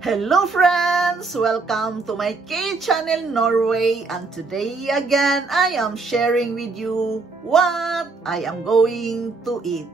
Hello friends! Welcome to my K-Channel Norway, and today again I am sharing with you what I am going to eat.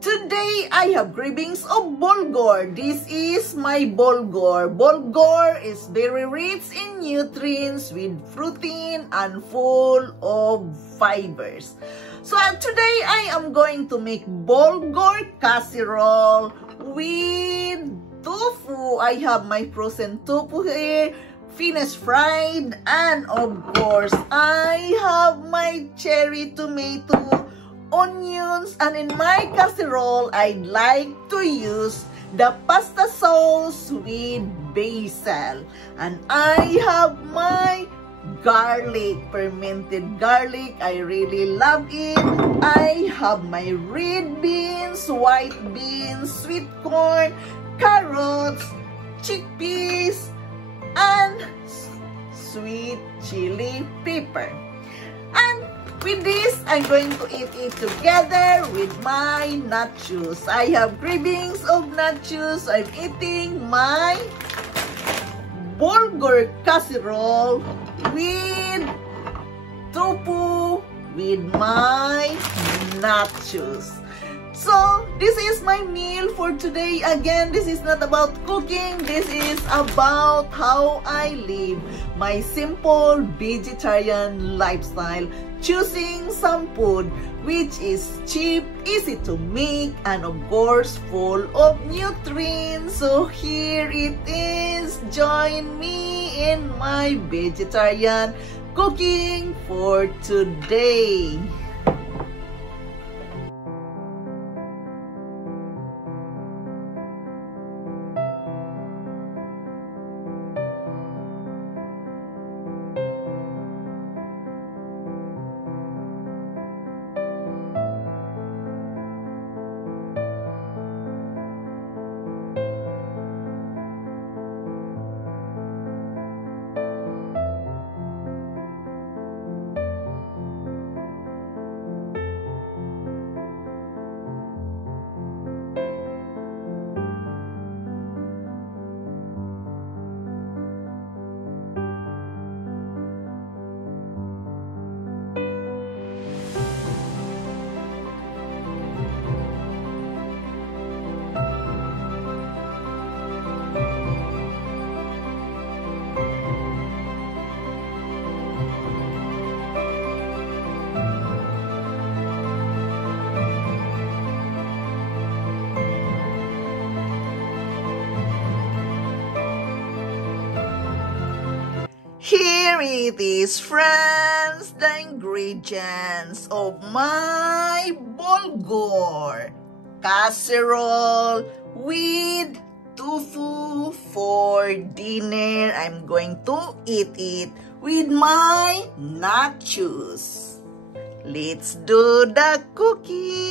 Today I have cravings of bulgur. This is my bulgur. Bulgur is very rich in nutrients with protein and full of fibers. So today I am going to make bulgur casserole with tofu. I have my frozen tofu here, finished fried, and of course I have my cherry tomato, onions, and in my casserole I'd like to use the pasta sauce with basil, and I have my garlic, fermented garlic. I really love it. I have my red beans, white beans, sweet corn, carrots, chickpeas, and sweet chili pepper. And with this, I'm going to eat it together with my nachos. I have cravings of nachos. I'm eating my bulgur casserole with tofu with my nachos. So, this is my meal for today. Again, this is not about cooking. This is about how I live my simple vegetarian lifestyle, choosing some food which is cheap, easy to make, and of course, full of nutrients. So, here it is. Join me in my vegetarian cooking for today. Here it is, friends, the ingredients of my bulgur casserole with tofu for dinner. I'm going to eat it with my nachos. Let's do the cooking.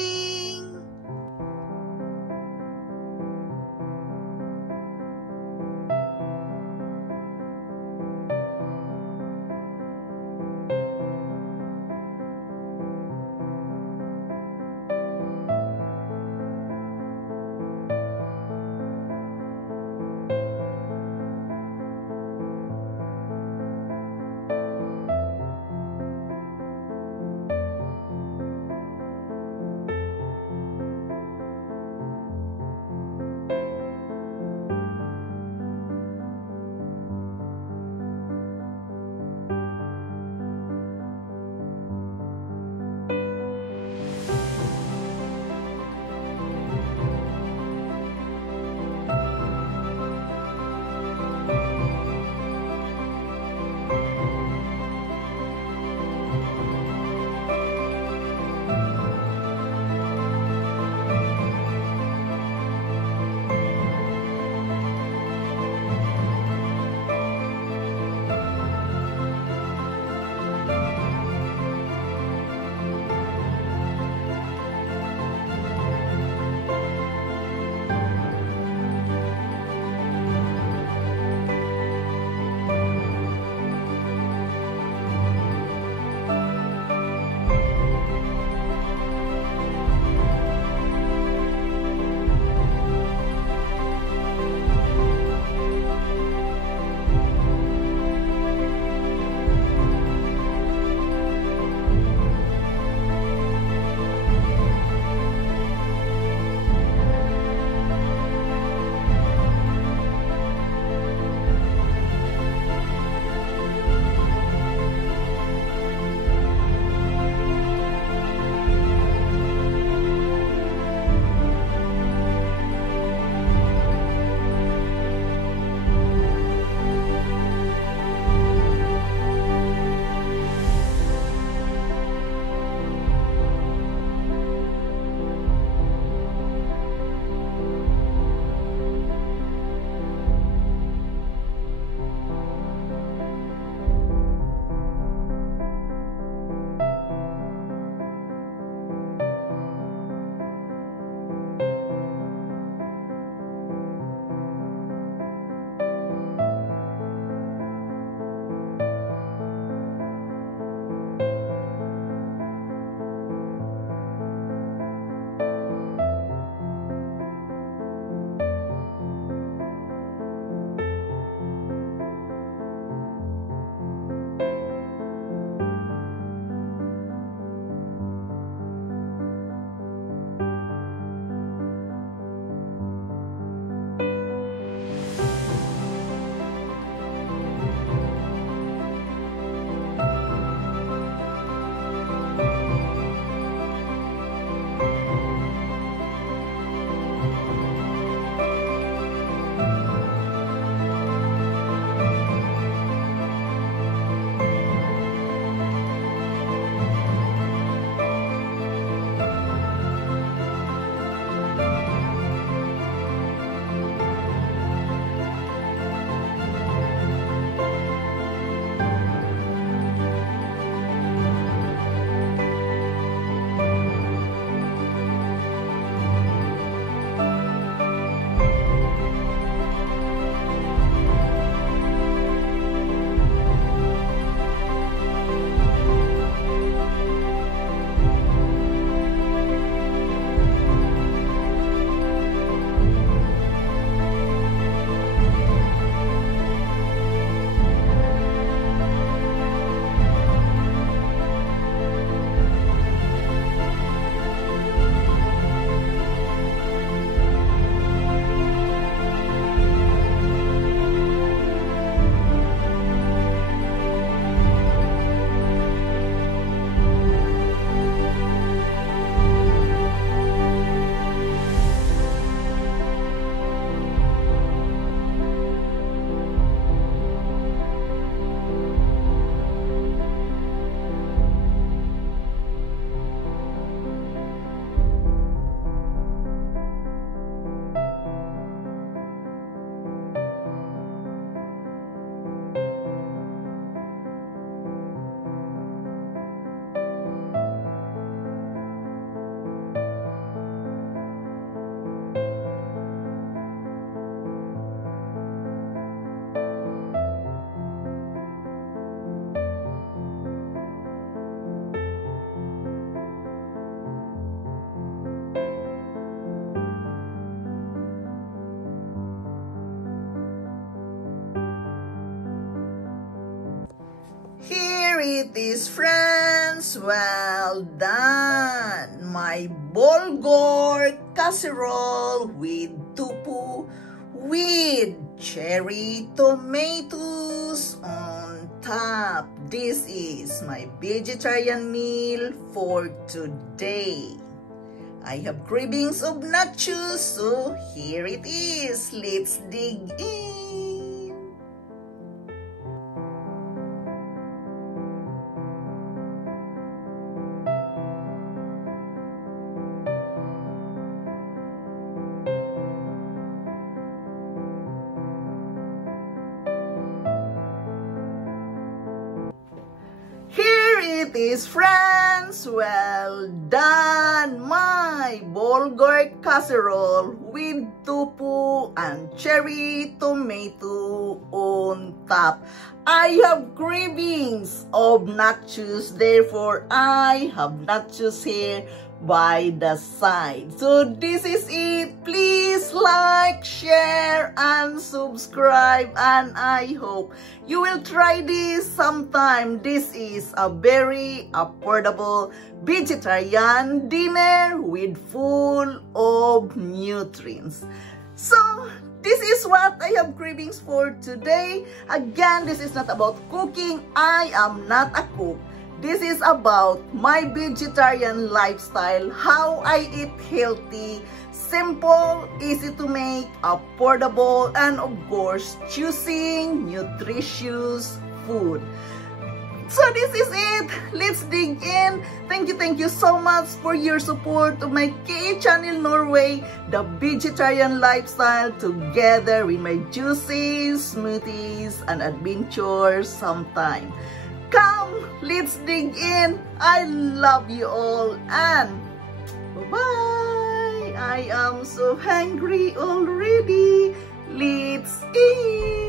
it is, friends. Well done. My bulgur casserole with tupu with cherry tomatoes on top. This is my vegetarian meal for today. I have cravings of nachos, so here it is. Let's dig in. Here it is, friends. Well done. My bulgur casserole with tupu and cherry tomato on top. I have cravings of nachos, therefore I have nachos here by the side. So this is it. Please like, share, and subscribe, and I hope you will try this sometime. This is a very affordable vegetarian dinner with full of nutrients. So this is what I have cravings for today. Again, this is not about cooking. I am not a cook. This is about my vegetarian lifestyle, how I eat healthy, simple, easy to make, affordable, and of course, choosing nutritious food. So this is it. Let's dig in. Thank you so much for your support of my K-Channel Norway, the vegetarian lifestyle, together with my juices, smoothies, and adventures sometime. Come, let's dig in. I love you all, and bye-bye. I am so hungry already. Let's eat.